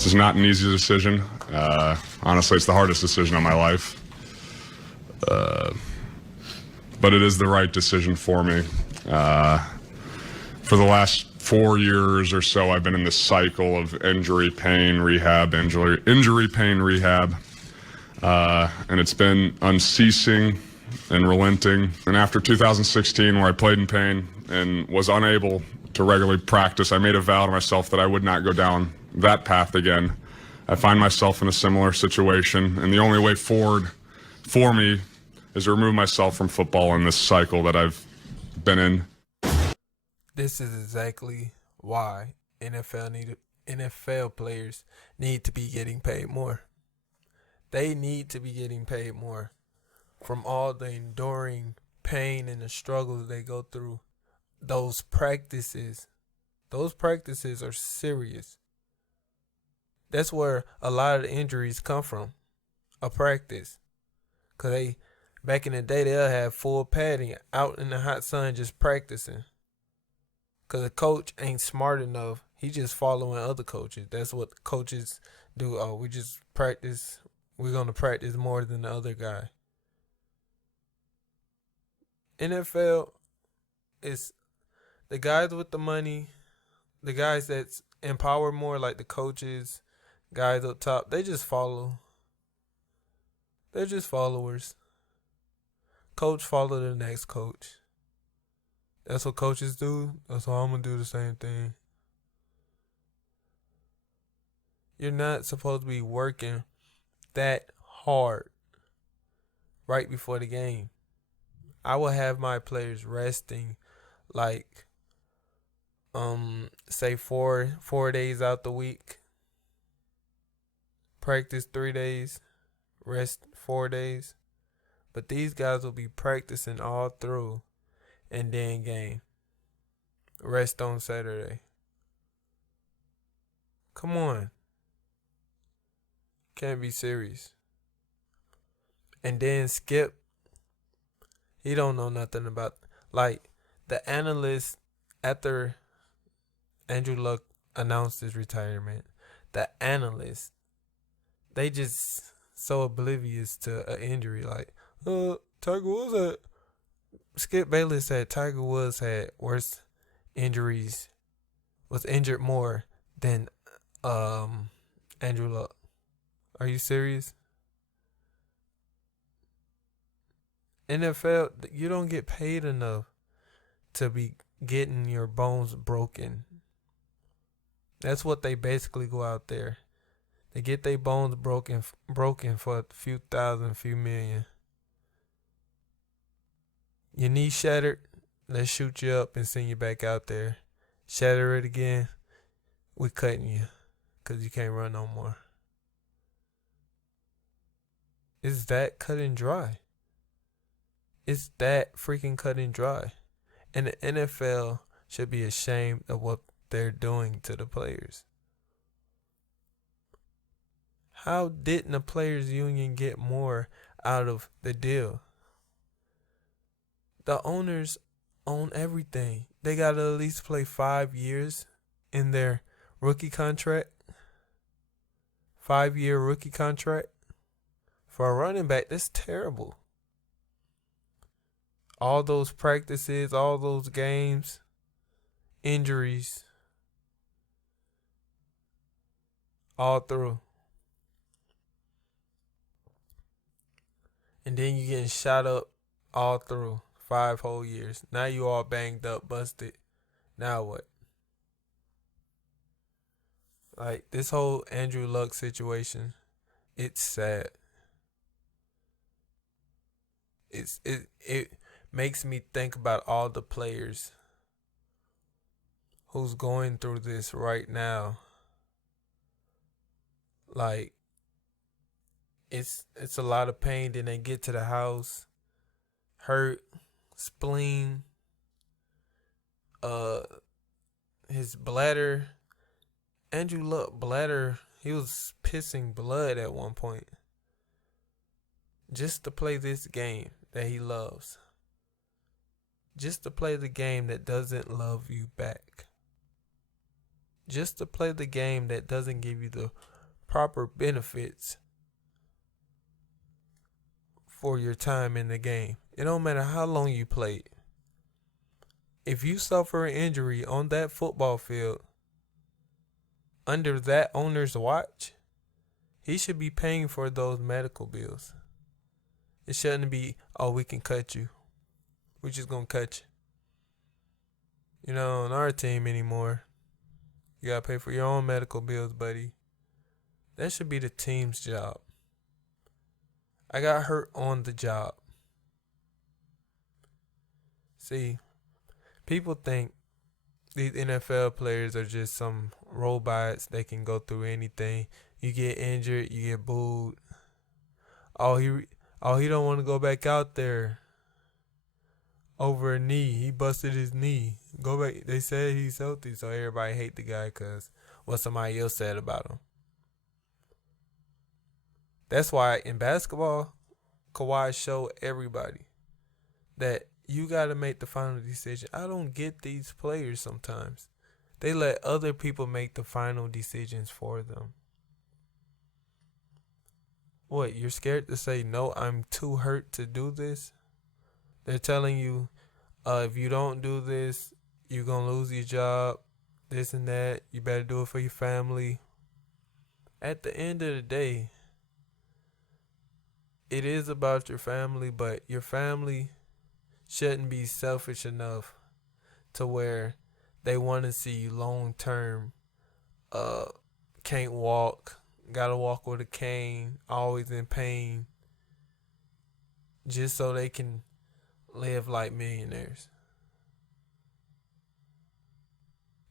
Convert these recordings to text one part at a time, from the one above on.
This is not an easy decision. Honestly, it's the hardest decision of my life. But it is the right decision for me. For the last 4 years or so, I've been in this cycle of injury, pain, rehab, injury, pain, rehab. And it's been unceasing and relenting. And after 2016, where I played in pain and was unable to regularly practice, I made a vow to myself that I would not go down that path again. I find myself in a similar situation, and the only way forward for me is to remove myself from football in this cycle that I've been in. This is exactly why NFL players need to be getting paid more. They need to be getting paid more from all the enduring pain and the struggles they go through. Those practices are serious. That's where a lot of the injuries come from, a practice. Because back in the day, they'll have full padding out in the hot sun just practicing. Because the coach ain't smart enough. He just following other coaches. That's what coaches do. Oh, we just practice. We're going to practice more than the other guy. NFL is the guys with the money, the guys that's empowered more, like the coaches, guys up top, they just follow. They're just followers. Coach follow the next coach. That's what coaches do. That's why I'm going to do the same thing. You're not supposed to be working that hard right before the game. I will have my players resting like say four days out the week. Practice 3 days, rest 4 days. But these guys will be practicing all through and then game. Rest on Saturday. Come on. Can't be serious. And then Skip, he don't know nothing about, like, the analyst after Andrew Luck announced his retirement. The analysts, they just so oblivious to an injury. Like, Tiger Woods Skip Bayless said Tiger Woods had worse injuries, was injured more than Andrew Luck. Are you serious? NFL, you don't get paid enough to be getting your bones broken. That's what they basically go out there. They get their bones broken for a few thousand, few million. Your knee shattered, let's shoot you up and send you back out there. Shatter it again, we're cutting you because you can't run no more. It's that cut and dry. It's that freaking cut and dry. And the NFL should be ashamed of what they're doing to the players. How didn't the players union get more out of the deal? The owners own everything. They got to at least play 5 years in their rookie contract. 5-year rookie contract. For a running back, that's terrible. All those practices, all those games, injuries, all through. And then you getting shot up all through 5 whole years. Now you all banged up, busted. Now what? Like, this whole Andrew Luck situation, it's sad. It makes me think about all the players who's going through this right now. Like, it's a lot of pain. Then they get to the house, hurt, spleen, his bladder. Andrew Luck bladder, he was pissing blood at one point. Just to play this game that he loves. Just to play the game that doesn't love you back. just to play the game that doesn't give you the proper benefits for your time in the game. It don't matter how long you played. If you suffer an injury on that football field under that owner's watch, he should be paying for those medical bills. It shouldn't be, oh, we can cut you. We're just going to cut you. On our team anymore, you got to pay for your own medical bills, buddy. That should be the team's job. I got hurt on the job. See, people think these NFL players are just some robots. They can go through anything. You get injured, you get booed. Oh, he don't want to go back out there over a knee. He busted his knee. Go back. They said he's healthy, so everybody hate the guy because what somebody else said about him. That's why in basketball, Kawhi showed everybody that you got to make the final decision. I don't get these players sometimes. They let other people make the final decisions for them. What, you're scared to say, no, I'm too hurt to do this? They're telling you, if you don't do this, you're going to lose your job, this and that. You better do it for your family. At the end of the day, it is about your family, but your family shouldn't be selfish enough to where they want to see you long term, can't walk, gotta walk with a cane, always in pain, just so they can live like millionaires.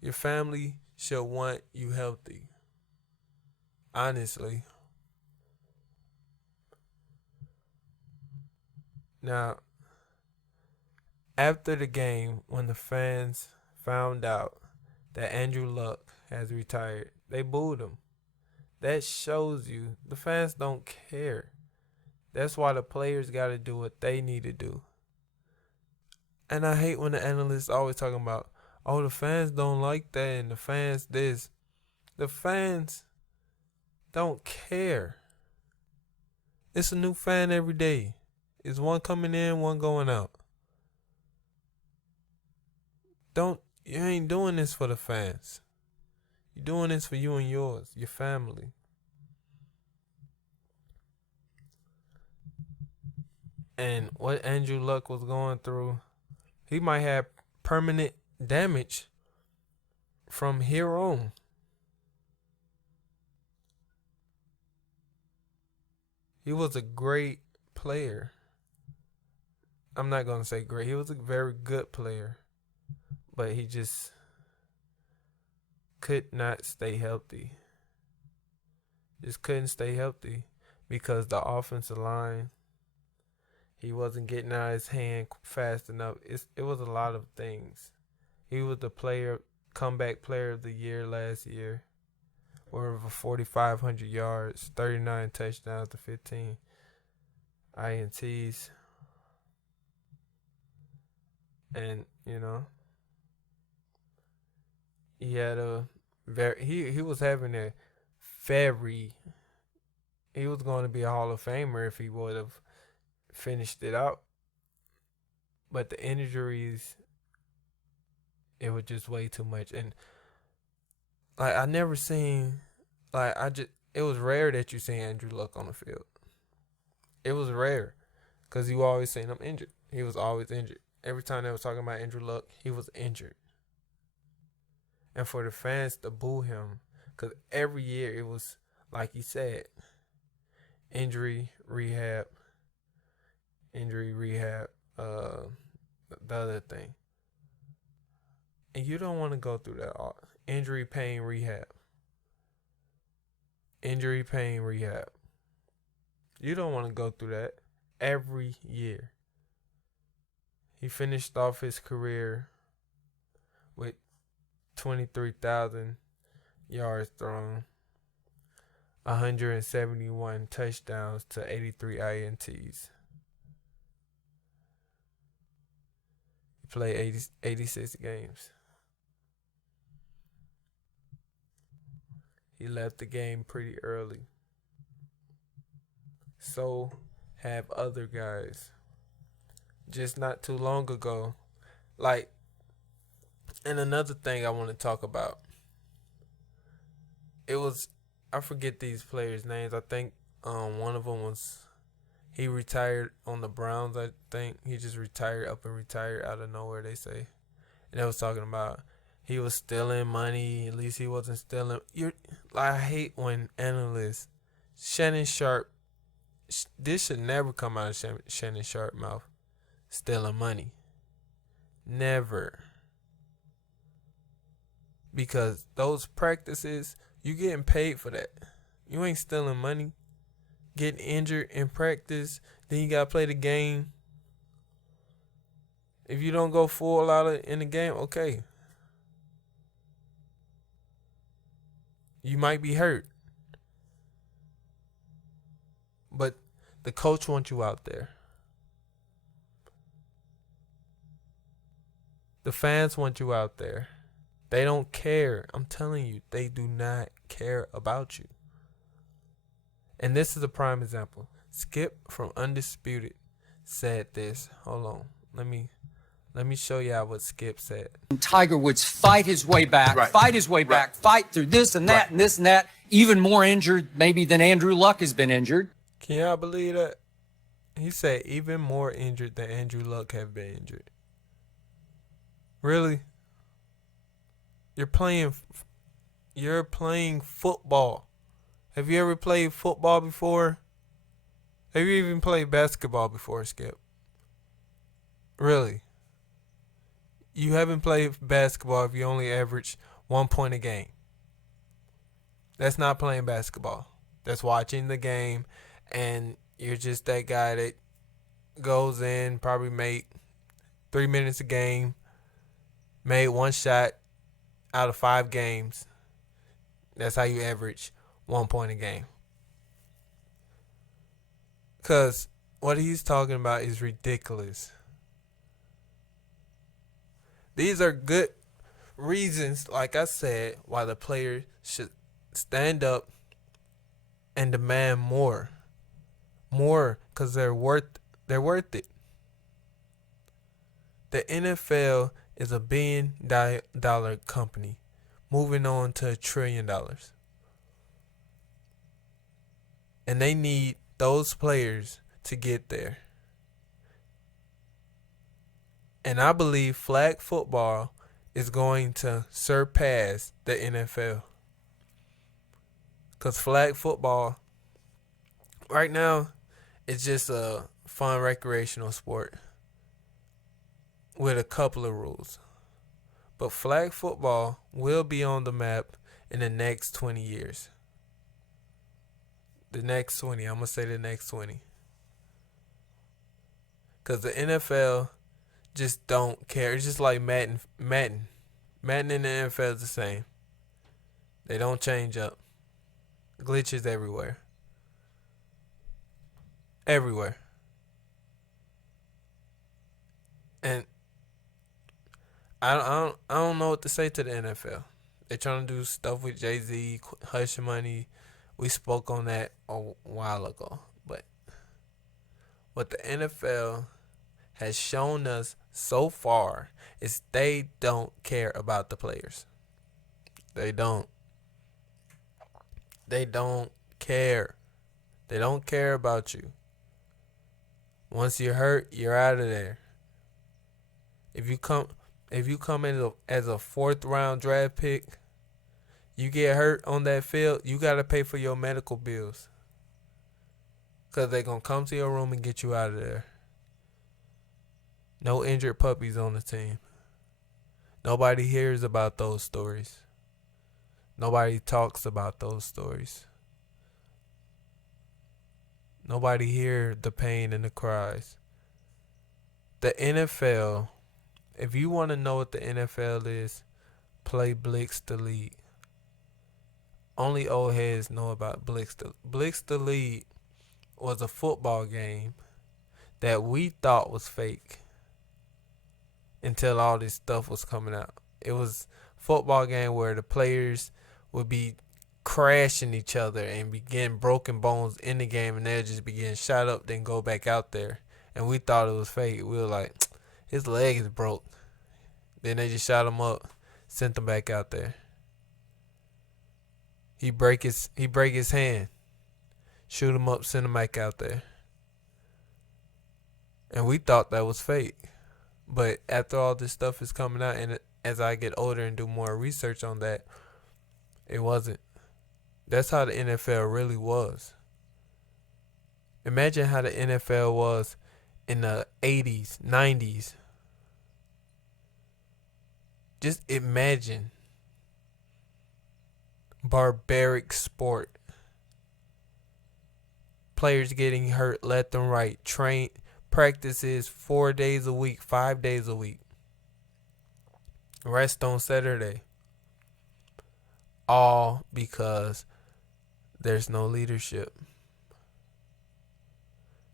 Your family should want you healthy. Honestly. Now, after the game, when the fans found out that Andrew Luck has retired, they booed him. That shows you the fans don't care. That's why the players got to do what they need to do. And I hate when the analysts always talking about, oh, the fans don't like that and the fans this. The fans don't care. It's a new fan every day. It's one coming in, one going out. You ain't doing this for the fans. You're doing this for you and yours, your family. And what Andrew Luck was going through, he might have permanent damage from here on. He was a great player. I'm not going to say great. He was a very good player. But he just could not stay healthy. Just couldn't stay healthy because the offensive line, he wasn't getting out his hand fast enough. It was a lot of things. He was the comeback player of the year last year. Over 4,500 yards, 39 touchdowns to 15 INTs. And, he had he was having he was going to be a Hall of Famer if he would have finished it out. But the injuries, it was just way too much. And I never seen, it was rare that you see Andrew Luck on the field. It was rare because you always seen him injured. He was always injured. Every time they was talking about Andrew Luck, he was injured. And for the fans to boo him, because every year it was, like he said, injury, rehab, the other thing. And you don't want to go through that. Injury, pain, rehab. Injury, pain, rehab. You don't want to go through that every year. He finished off his career with 23,000 yards thrown, 171 touchdowns to 83 INTs. He played 86 games. He left the game pretty early. So have other guys. Just not too long ago. Like, and another thing I want to talk about. It was, I forget these players' names. I think one of them was, he retired on the Browns, I think. He just retired up and retired out of nowhere, they say. And they was talking about he was stealing money. At least he wasn't stealing. I hate when analysts, Shannon Sharp, this should never come out of Shannon Sharp mouth. Stealing money. Never. Because those practices, you getting paid for that. You ain't stealing money. Getting injured in practice, then you gotta play the game. If you don't go full out in the game, okay. You might be hurt. But the coach wants you out there. The fans want you out there. They don't care. I'm telling you, they do not care about you. And this is a prime example. Skip from Undisputed said this. Hold on. Let me show y'all what Skip said. Tiger Woods fight his way back, fight through this and that and this and that, even more injured maybe than Andrew Luck has been injured. Can y'all believe that? He said even more injured than Andrew Luck have been injured. Really? You're playing football. Have you ever played football before? Have you even played basketball before, Skip? Really? You haven't played basketball if you only average 1 point a game. That's not playing basketball. That's watching the game, and you're just that guy that goes in, probably make 3 minutes a game, made one shot out of 5 games. That's how you average 1 point a game. Because what he's talking about is ridiculous. These are good reasons, like I said, why the players should stand up and demand more. More, because they're worth it. The NFL is a $1 billion company moving on to $1 trillion. And they need those players to get there. And I believe flag football is going to surpass the NFL. Because flag football, right now, it's just a fun recreational sport with a couple of rules. But flag football will be on the map in the next 20 years. The next 20. I'm going to say the next 20. Because the NFL just don't care. It's just like Madden. Madden in the NFL is the same. They don't change up. Glitches everywhere. Everywhere. And I don't know what to say to the NFL. They're trying to do stuff with Jay-Z, hush money. We spoke on that a while ago. But what the NFL has shown us so far is they don't care about the players. They don't. They don't care. They don't care about you. Once you're hurt, you're out of there. If you come in as a 4th round draft pick, you get hurt on that field, you got to pay for your medical bills. Because they're going to come to your room and get you out of there. No injured puppies on the team. Nobody hears about those stories. Nobody talks about those stories. Nobody hears the pain and the cries. The NFL, if you want to know what the NFL is, play Blitz the Lead. Only old heads know about Blitz the Lead was a football game that we thought was fake until all this stuff was coming out. It was a football game where the players would be crashing each other and begin broken bones in the game, and they'll just begin shot up, then go back out there. And we thought it was fake. We were like, his leg is broke. Then they just shot him up, sent him back out there. He break his hand, shoot him up, send him back out there. And we thought that was fake. But after all this stuff is coming out, and as I get older and do more research on that, it wasn't. That's how the NFL really was. Imagine how the NFL was in the 80s, 90s. Just imagine. Barbaric sport. Players getting hurt left and right. Practices 4 days a week, 5 days a week. Rest on Saturday. All because there's no leadership.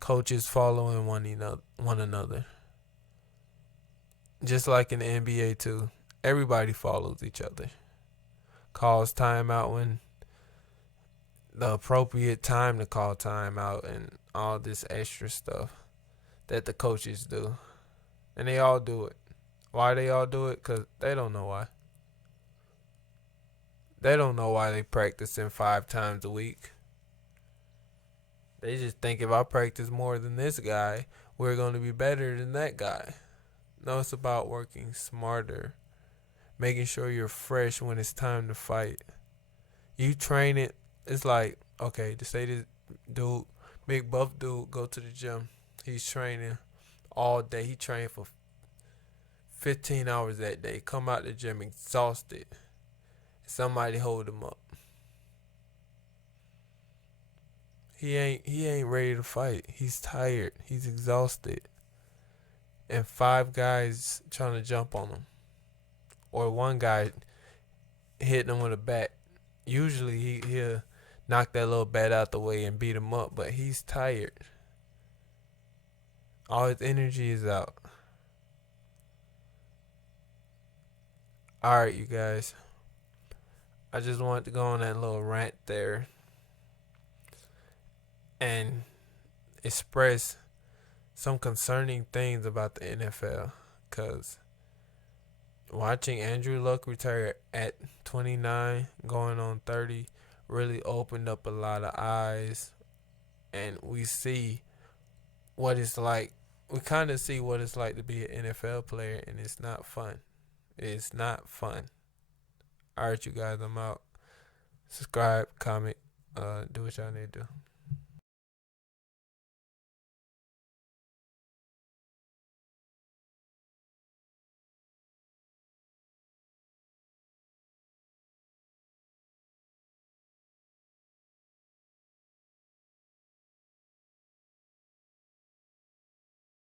Coaches following one another. Just like in the NBA too. Everybody follows each other. Calls timeout when the appropriate time to call timeout and all this extra stuff that the coaches do. And they all do it. Why they all do it? Because they don't know why. They don't know why they practicing 5 times a week. They just think if I practice more than this guy, we're going to be better than that guy. No, it's about working smarter. Making sure you're fresh when it's time to fight. You train it. It's like, okay, to say this dude, big buff dude, go to the gym. He's training all day. He trained for 15 hours that day. Come out the gym exhausted. Somebody hold him up. He ain't ready to fight. He's tired. He's exhausted. And 5 guys trying to jump on him. Or one guy hitting him with a bat. Usually he'll knock that little bat out the way and beat him up, but he's tired. All his energy is out. Alright, you guys. I just wanted to go on that little rant there and express some concerning things about the NFL, because watching Andrew Luck retire at 29, going on 30, really opened up a lot of eyes, and we see what it's like. We kind of see what it's like to be an NFL player, and it's not fun. It's not fun. All right, you guys, I'm out. Subscribe, comment, do what y'all need to do.